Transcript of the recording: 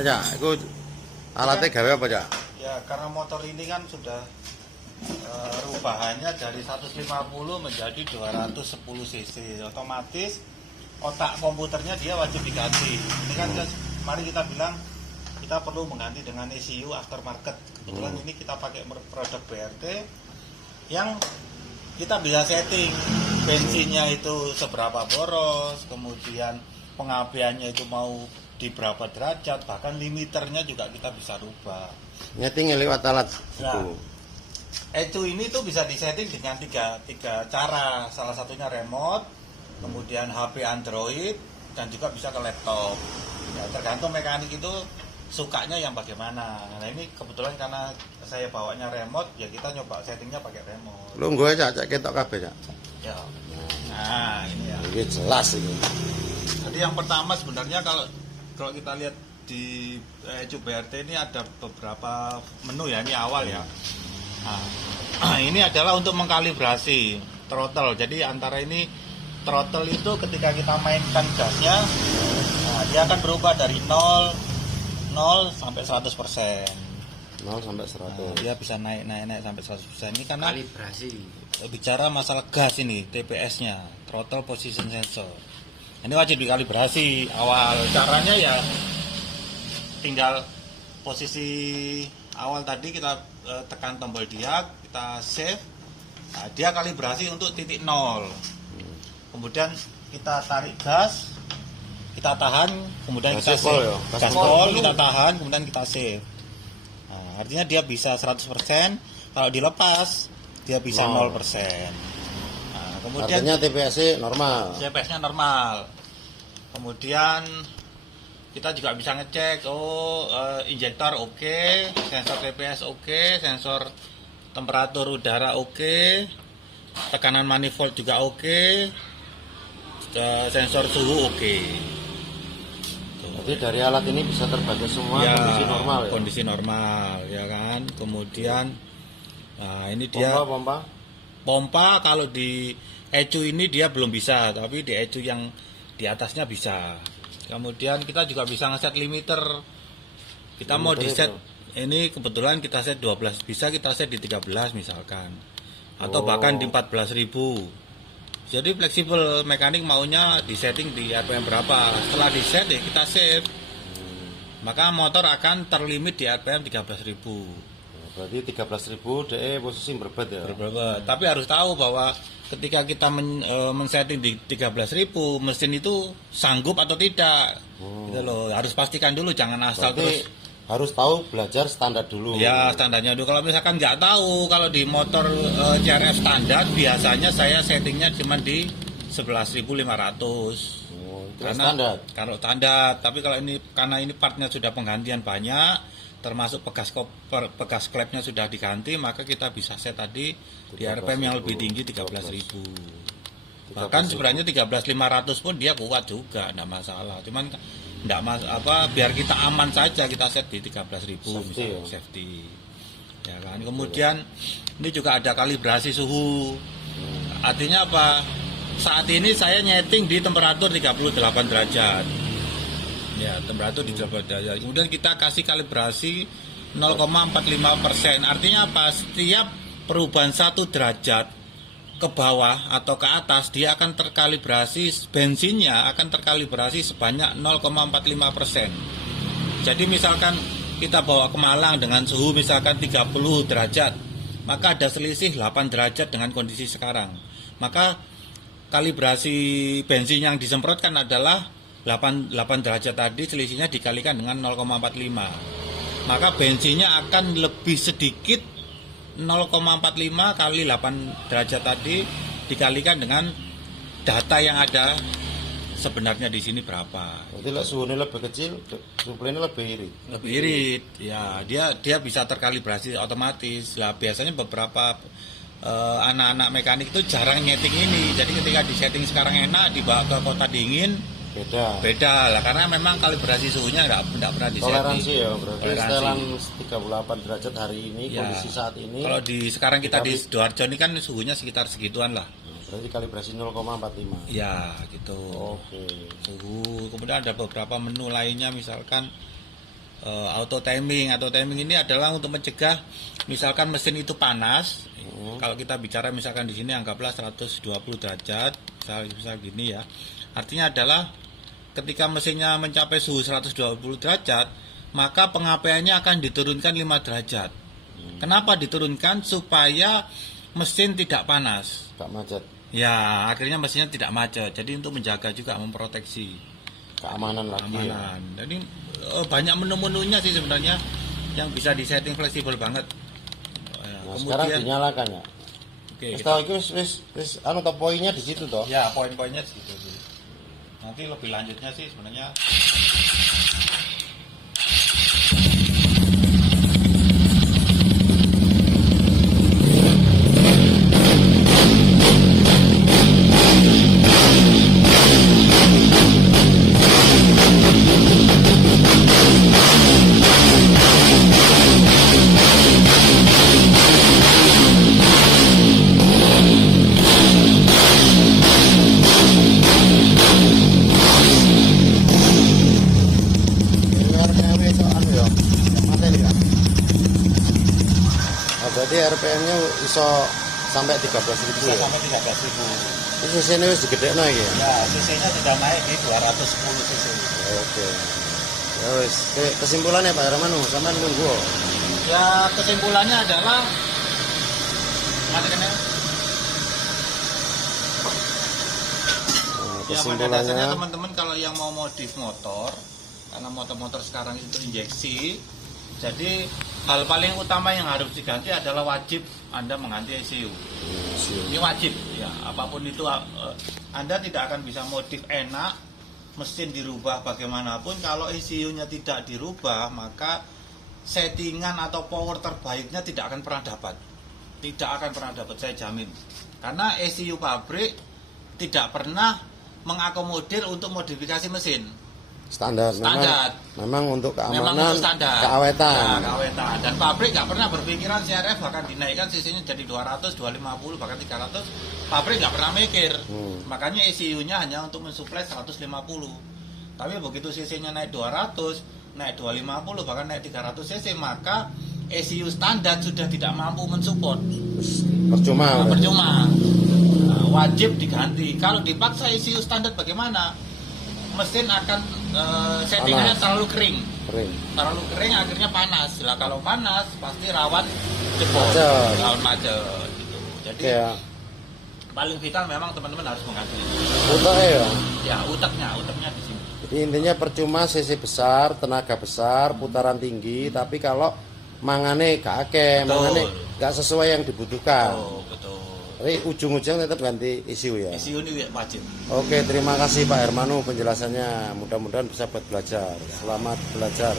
Aja, aku alatnya gawe apa, Cak? Ya, karena motor ini kan sudah rubahannya dari 150 menjadi 210 cc. Otomatis otak komputernya dia wajib diganti. Ini kan mari kita bilang kita perlu mengganti dengan ECU aftermarket. Kebetulan ini kita pakai produk BRT yang kita bisa setting bensinnya itu seberapa boros, kemudian pengapiannya itu mau di berapa derajat, bahkan limiternya juga kita bisa rubah. Nyetingnya lewat alat Nah, itu. ECU ini tuh bisa disetting dengan tiga cara. Salah satunya remote, kemudian HP Android, dan juga bisa ke laptop. Ya, tergantung mekanik itu sukanya yang bagaimana. Nah ini kebetulan karena saya bawanya remote, ya kita nyoba settingnya pakai remote. Lu gue Cak ketok kabeh, Cak. Ya. Nah ini ya. Ini jelas ini. Jadi yang pertama sebenarnya kalau kita lihat di ECU BRT ini ada beberapa menu ya, ini awal ya. Nah, ini adalah untuk mengkalibrasi throttle. Jadi antara ini throttle itu ketika kita mainkan gasnya, nah, dia akan berubah dari 0 sampai 100%. 0 sampai 100. Nah, dia bisa naik sampai 100%. Ini karena Kalibrasi. bicara masalah gas ini, TPS-nya, throttle position sensor. Ini wajib dikalibrasi awal. Caranya ya tinggal posisi awal tadi kita tekan tombol diag, kita save. Nah, dia kalibrasi untuk titik 0. Kemudian kita tarik gas, kita tahan, kemudian kita save. Gaspol kita tahan, kemudian kita save. Nah, artinya dia bisa 100%, kalau dilepas dia bisa 0%. Nah, kemudian Artinya TPS normal. TPS-nya normal. Kemudian kita juga bisa ngecek injektor oke, sensor TPS oke, sensor temperatur udara oke, tekanan manifold juga oke, sensor suhu oke. Jadi dari alat ini bisa terbaca semua Ya, kondisi normal ya. kondisi normal ya kan. Kemudian nah ini dia pompa kalau di ECU ini dia belum bisa, tapi di ECU yang di atasnya bisa. Kemudian kita juga bisa ngeset limiter. Kita mau di set ini kebetulan kita set 12, bisa kita set di 13 misalkan. Atau bahkan di 14.000. Jadi fleksibel, mekanik maunya di setting di RPM berapa. Setelah di set ya kita save. Maka motor akan terlimit di RPM 13.000. Berarti 13.000 DE posisi berbet ya. Berbeda. Tapi harus tahu bahwa ketika kita men-setting di 13.000, mesin itu sanggup atau tidak. Gitu loh. Harus pastikan dulu, jangan asal Berarti terus. harus tahu belajar standar dulu. Ya, standarnya dulu. Kalau misalkan nggak tahu, kalau di motor CRF standar biasanya saya settingnya cuma di 11.500. Karena standar. Kalau standar, tapi kalau ini karena ini partnya sudah penggantian banyak, termasuk pegas klepnya sudah diganti, maka kita bisa set tadi di RPM yang lebih tinggi 13.000. Bahkan sebenarnya 13.500 pun dia kuat juga, enggak masalah. Cuman biar kita aman saja kita set di 13.000 misalnya safety. Ya kan. Kemudian ini juga ada kalibrasi suhu. Artinya apa? Saat ini saya nyeting di temperatur 38 derajat. Ya, temperatur di 38 derajat. Kemudian kita kasih kalibrasi 0,45%. Artinya apa? Setiap perubahan 1 derajat ke bawah atau ke atas, dia akan terkalibrasi, bensinnya akan terkalibrasi sebanyak 0,45%. Jadi misalkan kita bawa ke Malang dengan suhu misalkan 30 derajat, maka ada selisih 8 derajat dengan kondisi sekarang. Maka kalibrasi bensin yang disemprotkan adalah 8 derajat tadi, selisihnya dikalikan dengan 0,45. Maka bensinnya akan lebih sedikit, 0,45 kali 8 derajat tadi dikalikan dengan data yang ada sebenarnya di sini berapa. Berarti suhunya lebih kecil, suplainya lebih irit. Lebih irit. Ya, dia bisa terkalibrasi otomatis. Lah biasanya beberapa anak-anak mekanik itu jarang nyeting ini. Jadi ketika di setting sekarang enak, dibawa ke kota dingin beda lah, karena memang kalibrasi suhunya nggak pernah disetting. Toleransi ya, berarti setelan 38 derajat hari ini ya, kondisi saat ini. Kalau di sekarang kita di Sidoarjo ini kan suhunya sekitar segituan lah. Berarti kalibrasi 0,45. Ya gitu. Oke. Suhu. Kemudian ada beberapa menu lainnya, misalkan auto timing. Auto timing ini adalah untuk mencegah misalkan mesin itu panas. Kalau kita bicara misalkan di sini anggaplah 120 derajat, misal gini ya. Artinya adalah ketika mesinnya mencapai suhu 120 derajat, maka pengapaiannya akan diturunkan 5 derajat. Kenapa diturunkan? Supaya mesin tidak panas. Gak macet. Ya, akhirnya mesinnya tidak macet. Jadi untuk menjaga juga, memproteksi Keamanan lagi. Ya. Jadi banyak menu-menunya sih sebenarnya yang bisa disetting fleksibel banget. Nah, sekarang dinyalakan ya. Oke, Tahu itu wis anu to poinnya di situ toh. ya poin-poinnya di situ sih. Nanti lebih lanjutnya sih sebenarnya Berarti RPM-nya iso sampai 13.000 ya. sampai 13.000. Ini CC-nya wis digedekno iki. Ya, CC-nya sudah naik di 210 cc. Oke. Ya wis, kesimpulannya Pak Hermanu, sampean nunggu. Ya, kesimpulannya adalah ya pada dasarnya teman-teman kalau yang mau modif motor, karena motor-motor sekarang itu injeksi, jadi hal paling utama yang harus diganti adalah wajib Anda mengganti ECU. Ini wajib ya, apapun itu Anda tidak akan bisa modif enak, mesin dirubah bagaimanapun kalau ECU-nya tidak dirubah, maka settingan atau power terbaiknya tidak akan pernah dapat. Tidak akan pernah dapat, saya jamin. Karena ECU pabrik tidak pernah mengakomodir untuk modifikasi mesin. Standar. Memang untuk keamanan, memang untuk standar. Keawetan. Ya, keawetan. Dan pabrik nggak pernah berpikiran CRF akan dinaikkan cc-nya jadi 200, 250, bahkan 300. Pabrik nggak pernah mikir. Makanya ECU-nya hanya untuk mensuplai 150. Tapi begitu cc-nya naik 200, naik 250, bahkan naik 300 cc, maka ECU standar sudah tidak mampu mensupport. Percuma. Nah, wajib diganti. Kalau dipaksa ECU standar bagaimana? Mesin akan settingannya terlalu kering. Terlalu kering akhirnya panas. Lah kalau panas pasti rawan jebol, rawan macet gitu. Jadi paling vital memang teman-teman harus mengganti. Utaknya ya? Ya, utaknya di sini. Jadi intinya percuma cc besar, tenaga besar, putaran tinggi, tapi kalau mangane gak akeh, mangane gak sesuai yang dibutuhkan. Betul. Tapi ujung-ujung tetap ganti ECU ya. ECU ini wajib. Oke, terima kasih Pak Hermanu penjelasannya. Mudah-mudahan bisa buat belajar. Selamat belajar.